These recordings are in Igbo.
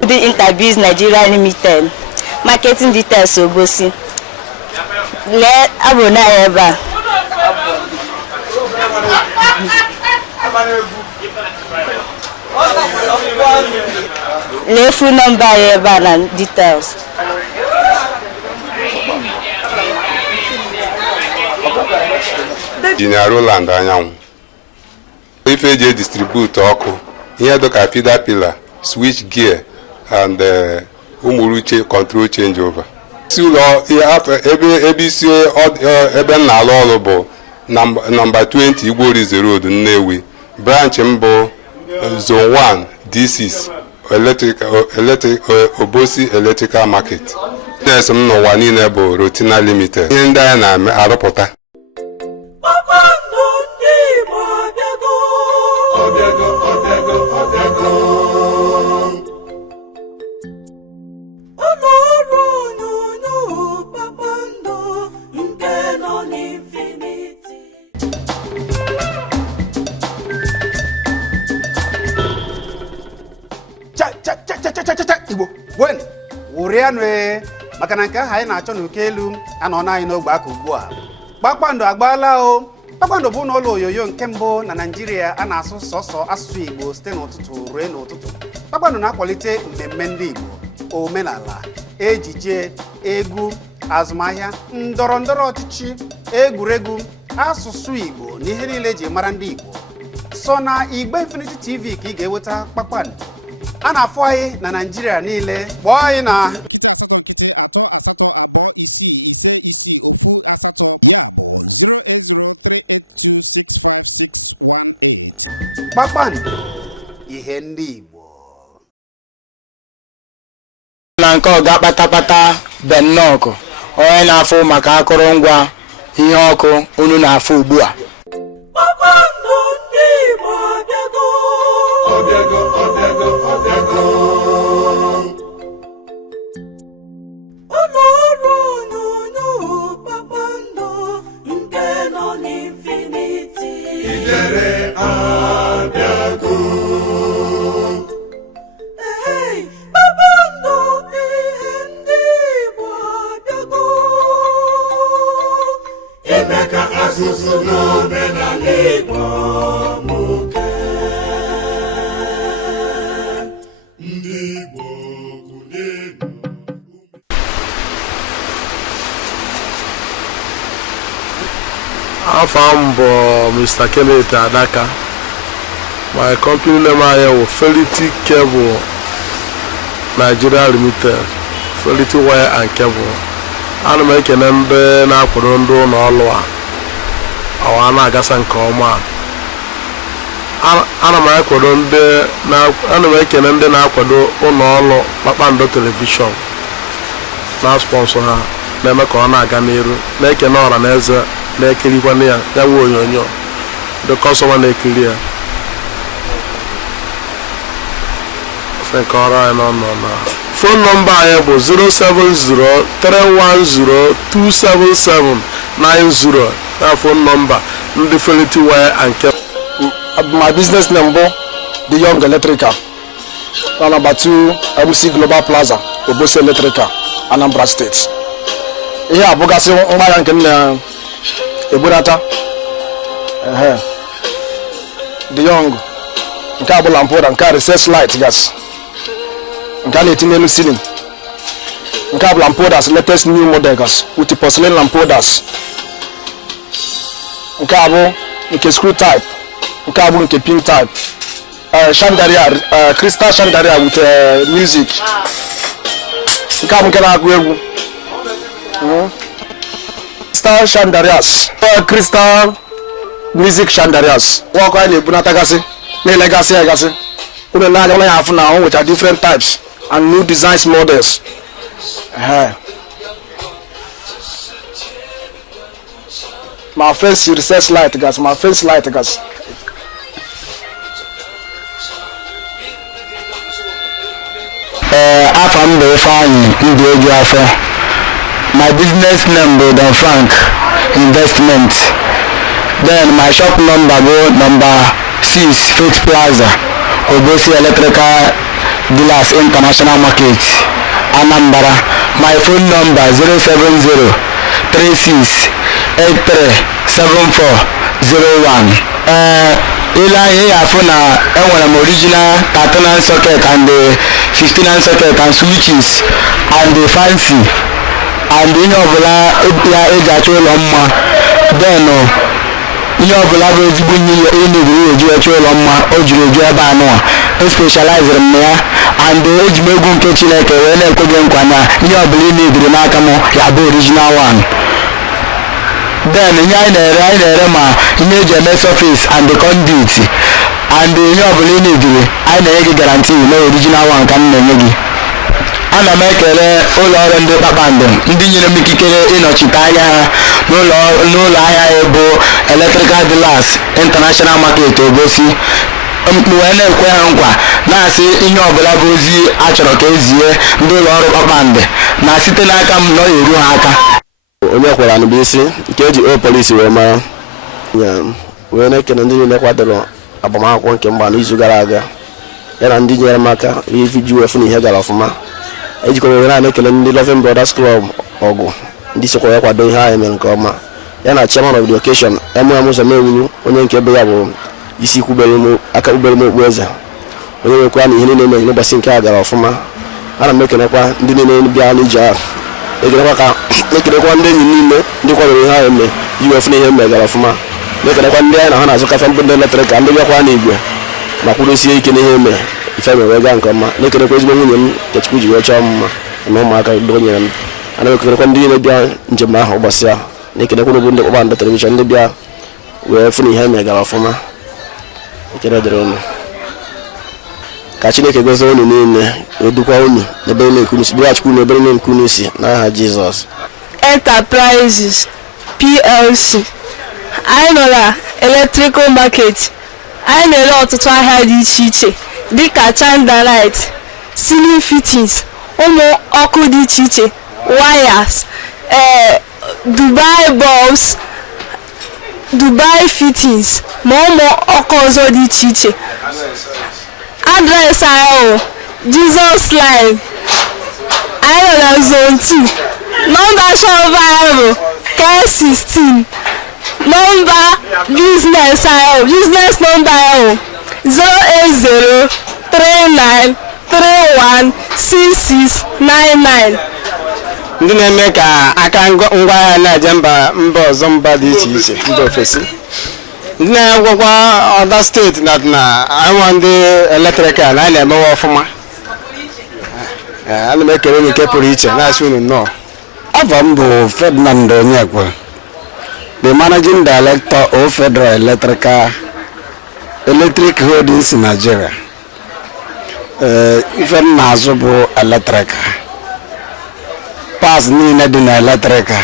The Interbiz Nigeria Limited. Marketing details Obosi. Let abona eba. Le phone number eba na details. Junior Roland anyanwụ. Ife eji distribute ọkụ, ihe dịka feeder pillar, switch gear and umuruche control changeover. Si ụlọ ebe isi ebe na-alụ ọrụ bụ number 20 Igbo Road Nnewi. Branch mbụ Zone 1 D6 Obosi Electrical Market. Business m n'ụwa niile bụ Rotina Limited. Ihe ndị anyị na-arụpụta. Igbo wen wurianwe maka na nke ahụ anyị na-achọ n'oke elu anọ n'anyị n'ogbe aka ugbu a. Kpakpando agbaala o. Kpakpando bụ n'ụlọ oyoyo nke mbụ na Naịjirịa a na-asụ sọsọ asụsụ Igbo site n'ụtụtụ ruo n'ụtụtụ. Kpakpando na-akwalite mmemme ndị Igbo, omenala, ejije, egwu, azụmahịa, ndọrọndọrọ ọchịchị, egwuregwu, asụsụ Igbo na ihe niile eji mara ndị Igbo. So na Igbo Infinity TV ka ị ga-eweta Kpakpando. A na-afụ anyị na Naịjirịa niile. Kpọọ anyị na Kpakpando, ihe ndị Igbo. Na nke ọga kpatakpata Bennọkụ, onye na-afụ maka akụrụngwa ihe ọkụ unu na-afụ ugbu a. Kpakpando ndị Igbo abịago. Ụlọ ọrụ onyonyo Kpakpando nke nọ n'Infinity. Ijere abịago. Kpakpando ihe ndị Igbo abịago. Ime ka asụsụ n'omenala Igbo muke. Ndị Igbo kunenu. Afam bụ Mr. Kenneth Adaka. My company name is Fidelity Cable Nigeria Limited. Fidelity Wire and Cable. Ana m ekene ndị na-akwado ndị ụlọ ọrụ a. Awa na-agasa nke ọma. Ana m ekene ndị na-akwado ụlọ ọrụ Kpakpando Television na sponsor ha na-eme ka ọ na-aga n'iru. Na-ekene ọra na eze na-ekirikwana ya nwe onyonyo ndị kọsọma na-ekiri ya. Nke ọrụ anyị nọ na phone number anyị bụ 070-310-27790. na phone number ndị Fidelity Wire and Cable. My business name bụ The Young Electrical. Number 2 MC Global Plaza, Obosi Electrical, Anambra State. Ihe abụgasị mgbaya nke nna ebunata. The Young nke abụ lampoda, nke recess light gas, nke a na-etinye n'elu ceiling, nke abụ lampodas latest new model gas with porcelain lampodas, nke abụ nke screw type, nke abụ nke pin type, chandelier, crystal chandelier with music, nke abụ nke na-agụ egwu, crystal chandeliers, crystal music chandeliers. Ọkụ anyị na-ebunatagasị na-elegasị ya gasị. Unu na-anya ya afụ na ahụ with different types and new designs models. My face recess light gas, my face light gas. After the fine Igbo after my business name is Don Frank Investment. Then my shop number go number 6 Faith Plaza, Obosi Electrical Dealers International Market, Anambra. My phone number 070-3683-7401. Ile ahụ afọ na enwere m original 39 socket and 59 socket and switches and fancy and ihe ọbụla ya eji achọ ụlọ mma. Then ihe ọbụla bụ ezigbo ihe na-eburu eji achọ ụlọ mma o jiri eju ebe anụ specialized m ya and eji m egwu nke Chineke wee na-ekwe gị nkwa na ihe ọbụla ị na-ebiri n'aka m ya bụ original one. Then ihe anyị na-ere ma ihe eji eme surface and the conduit and ihe ọbụla ị na-ebiri anyị na-enye gị guarantee na original one ka m na-enye gị. Ana m ekele ụlọ ọrụ ndị Kpakpando ndị nyere m ikikere ịnọchite anya ha n'ụlọ ahịa bụ Electrical Dealers International Market Obosi. Wee na-ekwe ha nkwa na-asị ihe ọbụla bụ ozi achọrọ ka ezie ndị ụlọ ọrụ Kpakpando na site n'aka m nọ eru ha aka. Onye kwara anụ bụ isi nke eji polisi wee mara wee na-ekene ndị niile kwadoro agbamakwụkwọ nke mgba n'izu gara aga ya na ndị nyere m aka iji wee fụ na ihe gara ọfụma. Ejikọrọ were na-ekele ndị Loving Brothers Club ọgụ ndị sokwa ya kwado ihe anyị mere nke ọma ya na chairman of the occasion Emụzọmewulu onye nke ebe ya bụ isi aka ubere m okpueze onye nwekwa na ihe niile mere n'ụbọchị nke a gara ọfụma. Ana m ekelekwa ndị niile bịa n'ije ahụ ekelekwa ndị enyi niile ndị kwadoro ihe anyị mere iji wee fụ na ihe mere gara ọfụma. Na-ekelekwa ndị anyị na ha na-azụ kafe ndị eletrik ka ndị bịakwa n'igwe ma kwudosie ike n'ihe mere ife mere wee gaa nke ọma. Na-ekelekwa ezigbo nwunye m Kechukwu ji wee chọọ mma na ụmụaka o nyere m. Ana m ekelekwa ndị niile bịa njem ahụ ụbọchị a. Na-ekelekwa n'obodo ndị Kpakpando telivishọn ndị bịa wee fụ na ihe mere gara ọfụma. Ekele dịrị unu. Ka Chineke gozie unu niile edukwa unu n'ebe na-ekunu si bịachukwu n'ebe na-ekunu si n'aha Jizọs. Enterprises PLC. Anyị nọ na electrical market. Anyị na-ere ọtụtụ ahịa dị iche iche dịka chandelight, ceiling fittings, ụmụ ọkụ dị iche iche, wires, Dubai bulbs, Dubai fittings, ma ụmụ ọkụ ọzọ dị iche iche. Adreesị ahụ Jesus Line. Anyị nọ na zone 2. Nọmba shop ahụ bụ K16. Nọmba business number ahụ 08039316699. Ndị na-eme ka aka ngwaahịa na-eje mba ọzọ mba dị iche iche mba ofesi. Ndị na-agwakwa other steeti na anwa ndị electrical na na-emewe ọfụma. Ana m ekele unu nke pụrụ iche na-asị unu nnọọ. Afọ m bụ Ferdinand Onyekwe, the managing director of Federal Electric Holdings in Nigeria. Ife m na-azụ bụ electrical. Pass niile dị na electrical.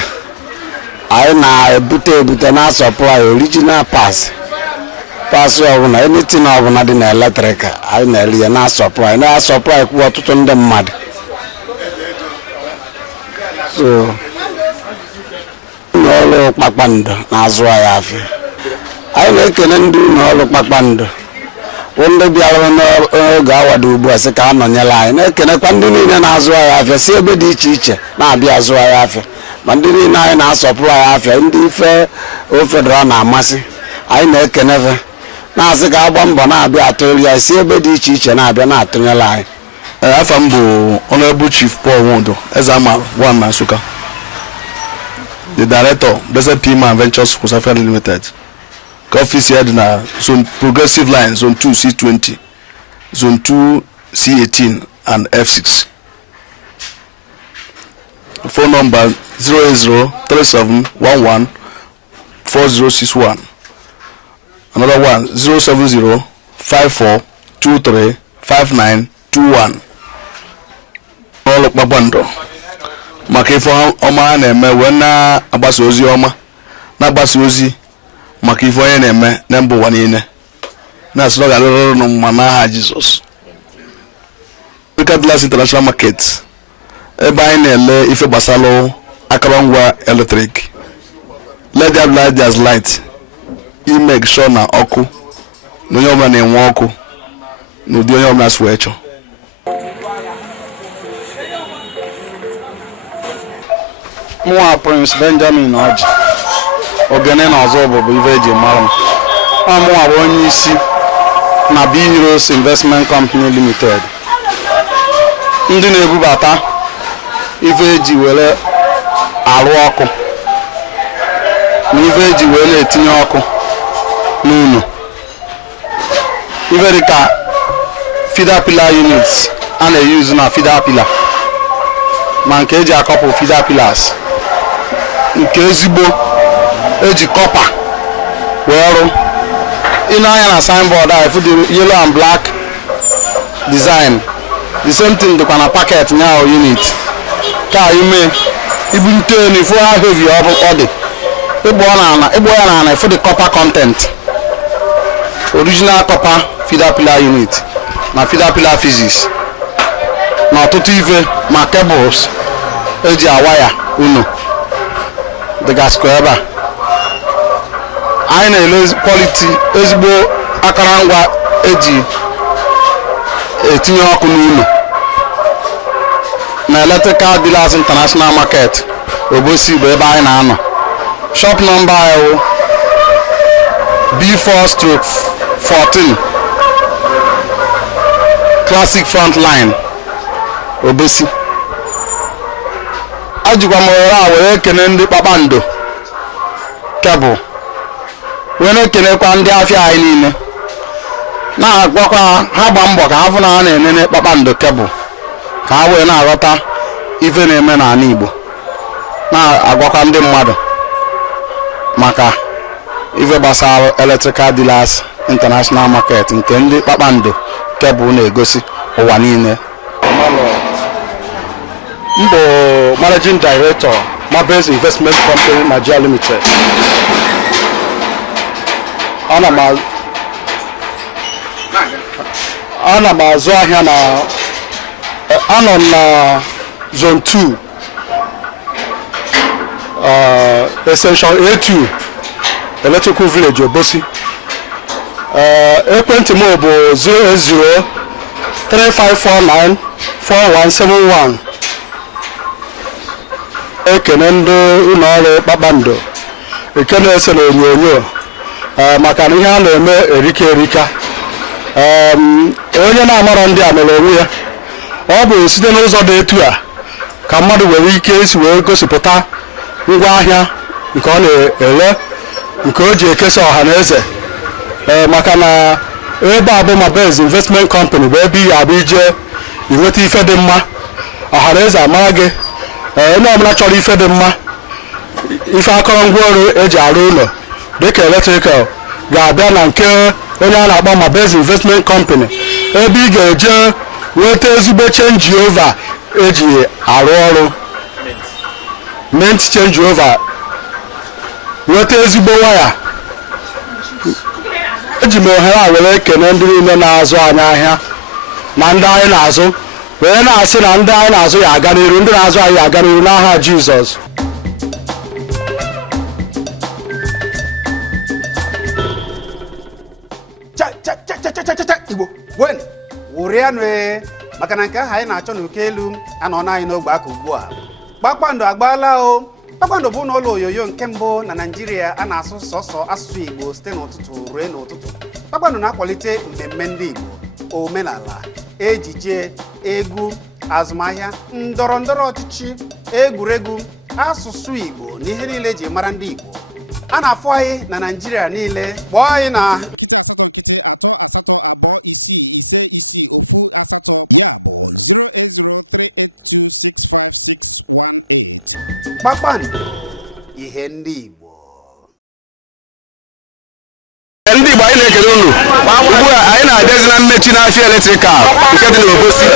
Anyị na-ebute na supply original pass ọbụla anything ọbụla dị na electrical anyị na-ere ya na supply kwụ ọtụtụ ndị mmadụ. So ụlọọrụ Kpakpando na-azụ anyị afịa. Anyị na-ekele ndị ụlọọrụ Kpakpando ndị bịara n'oge awado ugbu a sị ka a nọnyere anyị. Na-ekelekwa ndị niile na-azụ anyị afịa si ebe dị iche iche na-abịa azụ anyị afịa ma ndị niile anyị na-asọpụrụ anyị afịa ndị ife ofedera na-amasị anyị na-ekenefe na-asị ka agba mbọ na-abịa atụrụ ya si ebe dị iche iche na-abịa na-atụnyere anyị. Afọ m bụ Honorable Chief Paul Nwodo Ezama One Nsukka, the director Blessed Pima Ventures Kusafia Limited. Ka office ya dị na zone progressive line zone 2 C20, zone 2 C18 and F6. Phone number 08037114061. Another one 07054235921. All Kpakpando maka ife ọma ha na-eme wee na-agbasa ozi ọma na-agbasa ozi maka ife onye na-eme na mba ụwa niile na-asị ga-alụrụ n'ụma n'aha Jizọs. Electrical Dealers International Market ebe anyị na-ele ife gbasara akụrụngwa eletrik, let there be light, light, imeg sure na ọkụ na onye ọbụla na-enwe ọkụ n'ụdị onye ọbụla si wee chọọ. Mụnwa Prince Benjamin Ọjị Ogene na ọzọ bụ ife eji mara m. Mụnwa bụ onye isi na B Heroes Investment Company Limited, ndị na-ebubata ife eji were arụ ọkụ na ife eji were na-etinye ọkụ n'ụlọ, ife dịka feeder pillar units a na-eyuzu na feeder pillar ma nke eji akọpụ feeder pillars nke ezigbo eji kọpa wee ọrụ. Ị na-anya na signboard a ifu dị yellow and black design, the same thing dịkwa na packet nya unit ka ime ibute n'ifu ha heavy ọ dị ịgbọ ya na ana ifu the copper content, original copper feeder pillar unit na feeder pillar physics na ọtụtụ ife ma cables eji awaya unu dịgasịkwa ebe a. Anyị na-ele quality ezigbo akụrụngwa eji etinye ọkụ n'ụlọ na Electrical Dealers International Market Obosi bụ ebe anyị na-anọ. Shop number anyị B4/14 Classic Front Line Obosi. Ajikwa m ohere a were ekene ndị Kpakpando Cable, wee na-ekenekwa ndị afịa anyị niile, na-agwakwa ha gba mbọ ka ha fụ na ha na-enene Kpakpando Cable ka ha wee na-aghọta ife na-eme n'ala Igbo, na-agwakwa ndị mmadụ maka ife gbasara Electrical Dealers International Market nke ndị Kpakpando Cable na-egosi ụwa niile. Mbụ Managing Director Mabes Investment Company Nigeria Limited. Ana m azụ ahịa na anọ na Zone 2 Essential A2 Electrical Village Obosi. Ekwentị m bụ 08035494171. Ekene ndị ụlọ ọrụ Kpakpando ekene ese na onyonyo maka na ihe a na-eme erika onye na-amarọ ndị a mere onwe ya. Ọ bụ site n'ụzọ dị etu a ka mmadụ nwere ike isi wee gosipụta ngwa ahịa nke ọ na-ele, nke o ji ekesa ọha na eze, maka na ebe a bụ Mabes Investment Company bụ ebe ị ga-abụ ije inweta ife dị mma, ọha na eze amara gị. Onye ọbụla chọrọ ife dị mma, ife akọrọngwa ọrụ eji arụ ụlọ dịka electrical ga-abịa na nke onye a na-akpọ Mabes Investment Company, ebe ị ga-eje nweta ezigbo change over eji arụ ọrụ, mint change over, nweta ezigbo waya. Eji m ohere a were ekene ndị niile na-azụ anyị ahịa na ndị anyị na-azụ, wee na-asị na ndị anyị na-azụ ya aga n'iru, ndị na-azụ anyị aga n'iru n'aha Jizọs. Igbo wen wụrịanụ maka na nke ahụ anyị na-achọ n'oke elu anọ na anyị n'ogbe aka ugbu a. Kpakpando agbaala o. Kpakpando bụ n'ụlọ onyonyo nke mbụ na Naịjirịa a na-asụ sọsọ asụsụ Igbo site n'ụtụtụ ruo n'ụtụtụ. Kpakpando na-akwalite mmemme ndị Igbo, omenala, ejije, egwu, azụmahịa, ndọrọndọrọ ọchịchị, egwuregwu, asụsụ Igbo na ihe niile eji mara ndị Igbo. A na-afụ anyị na Naịjirịa niile. Kpọọ anyị na Kpakpando, ihe ndị Igbo. Ndị Igbo anyị na-ekele unu. Ugbu a anyị na-abịazi na mmechi n'afịa Electrical nke dị n'Obosi.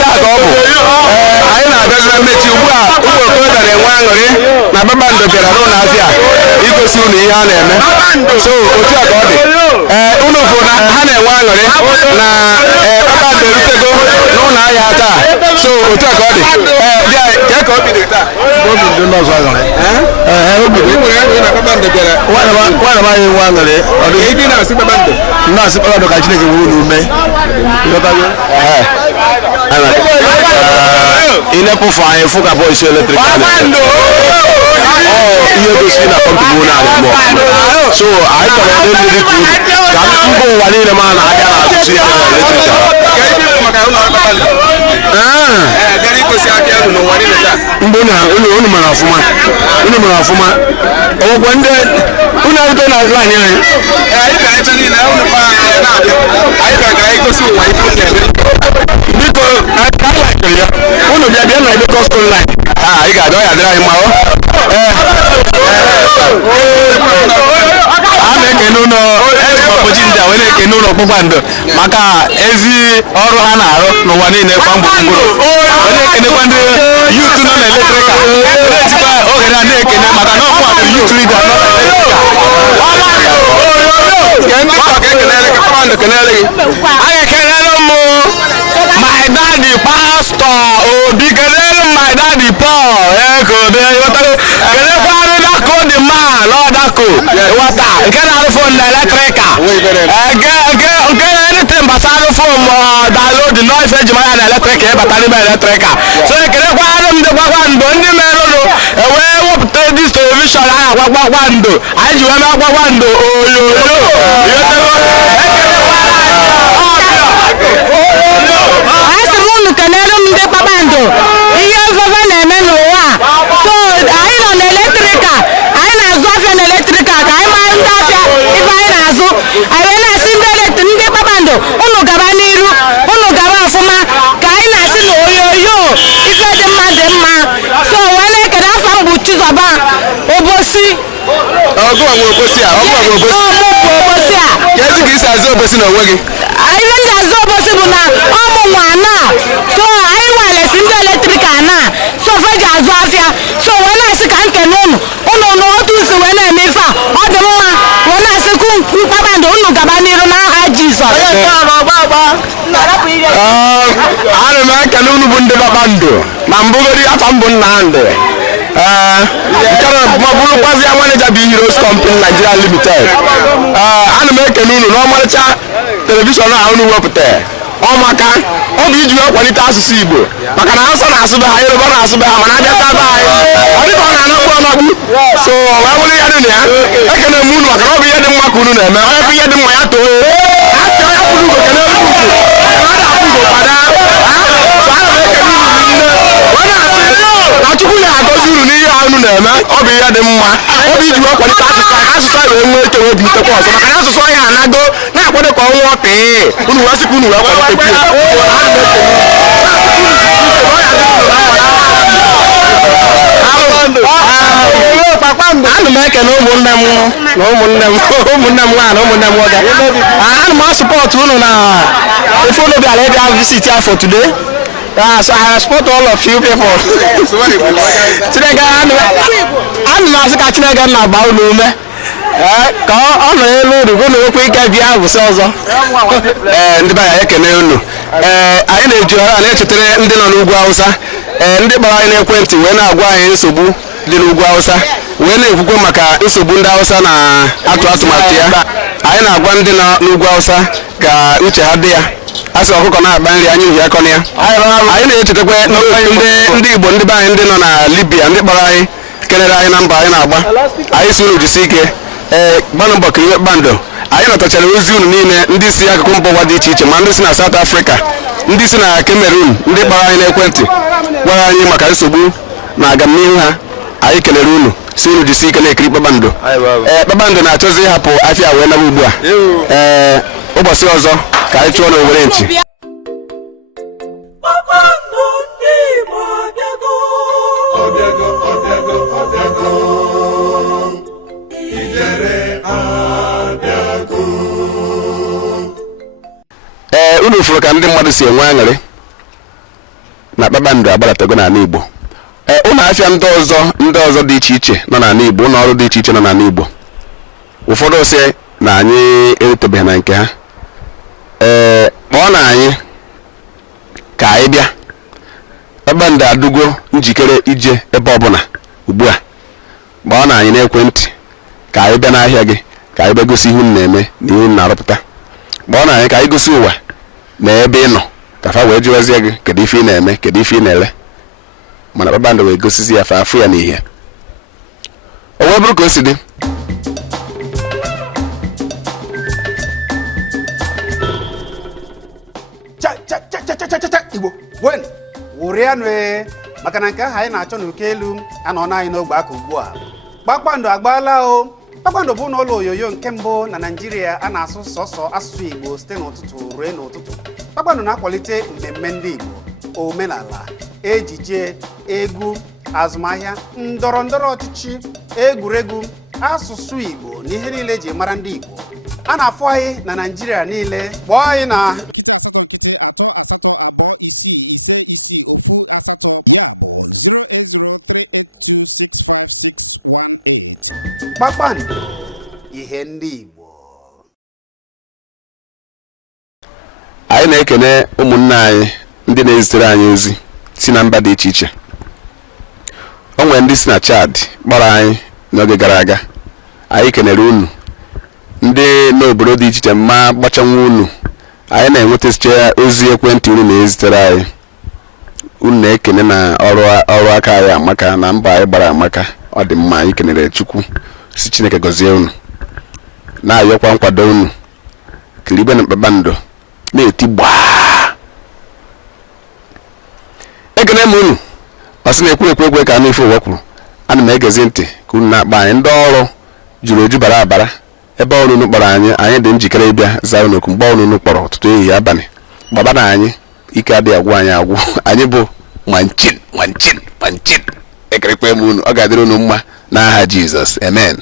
Taa ka ọ bụ. Anyị na-abịazi na mmechi ugbu a ụmụ okorobịa na-enwe aṅụrị na Kpakpando bịara n'ụlọ afịa igosi unu ihe ha na-eme. So otu a ka ọ dị. Unu bụ na ha na-enwe aṅụrị na Kpakpando erutego n'ụlọ ahịa taa. so otu a ka ọ dị ka ka obi dị taa obi ndị ọzọ aṅụrị obi dị nwere na Kpakpando bịara nwana m anyị nwa aṅụrị ọ dị ibi na-asị Kpakpando na-asị Kpakpando ka Chineke wuru n'ume ịlepụfụ anyị fụ ka bọọsụ eletrik ihe gosiri na kọmpụta na-adị so anyị chọrọ ndị mmiri kwuru ka mba ụwa niile ma na-abịa na azụzụ ihe na eletrik mgbe unu mara ọfụma ọgwụgwọ ndị unu arụta na laịn biko ya unu bịa na ebe kọstọm laịn anyị ga-adọ ya dịrị anyị mma a na-ekene ụlọ ọkpọchi ndị a wee na-ekene ụlọ Kpakpando maka ezi ọrụ ha na-arụ n'ụwa niile kwa mgburugburu wee na-ekenekwa ndị yut nọ na eletrika na-ejikwa ohere a na-ekene maka na ọkwa bụ yut lida nọ na eletrika a ga-ekenere m my daddy pastor Obi kenere my daddy Paul kenekwarụ dako the man ọdako wata nke na-arụ fon na eletrika nke anything gbasara fon download noise ejimanya na eletrika ịbata n'ime eletrika so ekenekwarụ m ndị Kpakpando ndị merụrụ wee wepụta dis telivishọn a na-agwa Kpakpando anyị ji wee mee Kpakpando oyoyo kenere m ndị Kpakpando ihe ọzọzọ na-eme n'ụwa so anyị nọ n'eletrika anyị na-azụ afịa n'eletrika ka anyị mara ndị afịa ife anyị na-azụ anyị na-asị ndị Kpakpando unu gaba n'iru unu gaba ọfụma ka anyị na-asị na oyoyo ife dị mma so wee na-ekene afọ mbụ Chizọba Obosi Obosi a ka isi azụ Obosi na onwe gị ihe ndị azụ Obosi bụ na ọmụ nwa na so anyị nwalesi ndị eletrika na so feji azụ afịa so wee na-asị ka nkene unu n'otu isi wee na-eme ife a ọ dị mma wee na-asị Kpakpando unu gaba n'iru n'aha Jizọs ana m ekele unu bụ ndị Kpakpando na mbụgodi afọ mbụ Nnamdị nke ma bụrụkwazi ya maneja bụ Heroes Company Nigeria Limited ana m ekele unu n'ọmarịcha telivishọn a unu wepụtara ọmaka ọ bụ iji wee kwalite asụsụ Igbo maka na Hausa na-asụ be ha Yoruba na-asụ be ha mana abịata be anyị ọ dịka ọ na-anakwu ọnakwu so wee bụrụ ihe dị na ya ekele m unu maka na ọ bụ ihe dị mma ka unu na-eme onye bụ ihe dị mma ya too onye kwuru ugo kele ugwu na Chukwu na-agọzi unu n'ihe ha unu na-eme ọ bụ ihe dị mma ọ bụ iji wee kwalite asụsụ anyị wee nwee ike wee bilitekwa ọzọ maka na asụsụ anyị anago na-akwado ka ọnwa ọpịị unu wee sịkwa unu wee kwalitekwa ana m ekene ụmụnne m na ụmụnne m nwaanyị na ụmụnne m nwoke ana m asụpọtụ unu na ife unu bịara ịbịa visit ya for today. So I support all of you people. Chineke ana m asị ka Chineke na-agba unu ume ka ọ nọ elu uru unu nwekwa ike bịa bụsị ọzọ ndị be anyị ekene unu anyị na-eji ọha na-echetara ndị nọ n'ugwu Hausa ndị kpọrọ anyị n'ekwentị wee na-agwa anyị nsogbu dị n'ugwu Hausa wee na-ekwukwe maka nsogbu ndị Hausa na-atụ atụmatụ ya anyị na-agwa ndị nọ n'ugwu Hausa ka uche ha dị ya asị ọkụkọ na-agba nri anyị uhie akọna ya anyị na-echetakwa ndị Igbo ndị be anyị ndị nọ na Libya ndị kpọrọ anyị kelere anyị na mba anyị na-agba anyị si unu jisi ike gbanụ mbọ kiriwe Kpakpando anyị natachara ozi unu niile ndị si akụkụ mba ụwa dị iche iche ma ndị si na South Africa ndị si na Cameroon ndị kpọrọ anyị n'ekwentị gwara anyị maka nsogbu na agamnihu ha anyị kelere unu si unu jisi ike na-ekiri Kpakpando Kpakpando na-achọzi ịhapụ afịa wee naba ugbu a ụbọchị ọzọ ka anyị chụọ n'Owere nchi unu fụrụ ka ndị mmadụ si enwe aṅụrị na Kpakpando agbalatago n'ala Igbo ụmụ afịa ndị ọzọ dị iche iche nọ n'ala Igbo ụlọ ọrụ dị iche iche nọ n'ala Igbo ụfọdụ sị na anyị erutebeghị na nke ha kpọọ na anyị ka anyị bịa Kpakpando adụgo njikere ije ebe ọbụla ugbu a gbaa na anyị n'ekwentị ka anyị bịa n'ahịa gị ka anyị bịa gosi ihe unu na-eme na ihe unu na-arụpụta gbaa na anyị ka anyị gosi ụwa na ebe ị nọ ka fa wee jụwazie gị kedu ife ị na-eme kedu ife ị na-ele mana Kpakpando wee gosizi ya fa afụ ya n'ihe o wee bụrụ ka o si dị Igbo wen wụrịanụ maka na nke ahụ anyị na-achọ n'oke elu anọ na anyị n'ogbe aka ugbu a Kpakpando agbaala o Kpakpando bụ n'ụlọ onyonyo nke mbụ na Naịjirịa a na-asụ sọsọ asụsụ Igbo site n'ụtụtụ ruo n'ụtụtụ Kpakpando na-akwalite mmemme ndị Igbo omenala ejije egwu azụmahịa ndọrọndọrọ ọchịchị egwuregwu asụsụ Igbo na ihe niile eji mara ndị Igbo a na-afụ anyị na Naịjirịa niile kpọọ anyị na Kpakpando ihe ndị Igbo. anyị na-ekene ụmụnne anyị ndị na-ezitere anyị ozi si na mba dị iche iche o nwere ndị si na Chad kpọrọ anyị n'oge gara aga anyị kenere unu ndị n'obodo dị iche iche ma gbachanwa unu anyị na-enwetacha ozi ekwentị unu na-ezitere anyị unu na-ekene na ọrụ aka anyị amaka na mba anyị gbara amaka ọ dị mma anyị kenere Chukwu si Chineke gọzie unu na-ayọkwa nkwado unu kiribe na Kpakpando na-eti gbaa ekene m unu ọ sị na ekwe ka anụ ife ụwa kwuru ana m egezi ntị ka unu na-akpa anyị ndị ọrụ juru eju bara abara ebe ọrụ unu kpọrọ anyị dị njikere ịbịa zaa unu oku mgbe ọrụ unu kpọrọ ọtụtụ ehihie abalị gbaba na anyị ike adịghị agwụ anyị agwụ anyị bụ nwanchin ekerekwe m unu ọ ga-adịrị unu mma n'aha Jizọs amen.